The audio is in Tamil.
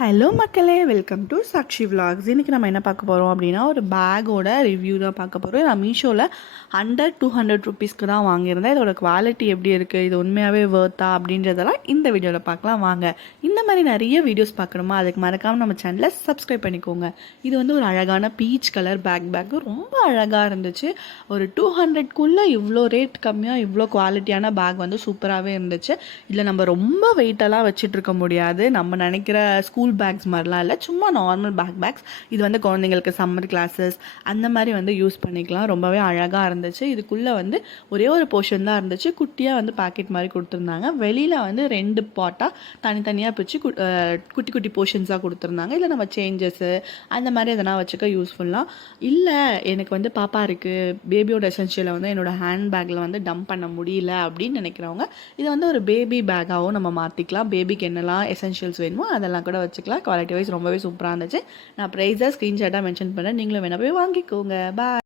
ஹலோ மக்களே, வெல்கம் டு சாக்ஷி விலாக்ஸ். இன்றைக்கி நம்ம என்ன பார்க்க போகிறோம் அப்படின்னா, ஒரு பேக்கோட ரிவ்யூ தான் பார்க்க போகிறோம். நான் மீஷோவில் 100-200 ருபீஸ்க்கு தான் வாங்கியிருந்தேன். இதோட குவாலிட்டி எப்படி இருக்குது, இது உண்மையாகவே வேர்த்தா அப்படின்றதெல்லாம் இந்த வீடியோவில் பார்க்கலாம் வாங்க. இந்த மாதிரி நிறைய வீடியோஸ் பார்க்கணுமா, அதுக்கு மறக்காமல் நம்ம சேனலை சப்ஸ்கிரைப் பண்ணிக்கோங்க. இது வந்து ஒரு அழகான பீச் கலர் பேக்கு ரொம்ப அழகாக இருந்துச்சு. ஒரு 200க்குள்ளே இவ்வளோ ரேட் கம்மியாக இவ்வளோ குவாலிட்டியான பேக் வந்து சூப்பராகவே இருந்துச்சு. இதில் நம்ம ரொம்ப வெயிட்டெல்லாம் வச்சுட்டு இருக்க முடியாது. நம்ம நினைக்கிற ஸ்கூல் பேக்ஸ் மாதிரிலாம் இல்லை, சும்மா நார்மல் பேக்ஸ். இது வந்து குழந்தைங்களுக்கு சம்மர் கிளாஸஸ் அந்த மாதிரி வந்து யூஸ் பண்ணிக்கலாம். ரொம்பவே அழகாக இருந்துச்சு. இதுக்குள்ளே வந்து ஒரே ஒரு போர்ஷன் தான் இருந்துச்சு. குட்டியாக வந்து பேக்கெட் மாதிரி கொடுத்துருந்தாங்க. வெளியில் வந்து 2 பாட்டாக தனித்தனியாக பிரித்து குட்டி குட்டி போர்ஷன்ஸாக கொடுத்துருந்தாங்க. இல்லை நம்ம சேஞ்சஸ்ஸு அந்த மாதிரி எதனா வச்சுக்க யூஸ்ஃபுல்லாக. இல்லை எனக்கு வந்து பாப்பா இருக்குது, பேபியோட எசென்ஷியலை வந்து என்னோடய ஹேண்ட் பேக்கில் வந்து டம்ப் பண்ண முடியல அப்படின்னு நினைக்கிறவங்க இதை வந்து ஒரு பேபி பேக்காகவும் நம்ம மாற்றிக்கலாம். பேபிக்கு என்னெல்லாம் எசென்ஷியல்ஸ் வேணுமோ அதெல்லாம் கூட வச்சுக்கலாம். குவாலிட்டி வைஸ் ரொம்பவே சூப்பராக இருந்துச்சு. நான் ப்ரைஸை ஸ்க்ரீன்ஷாட்டாக மென்ஷன் பண்ணுறேன், நீங்களும் வேணா போய் வாங்கிக்கோங்க. பாய்.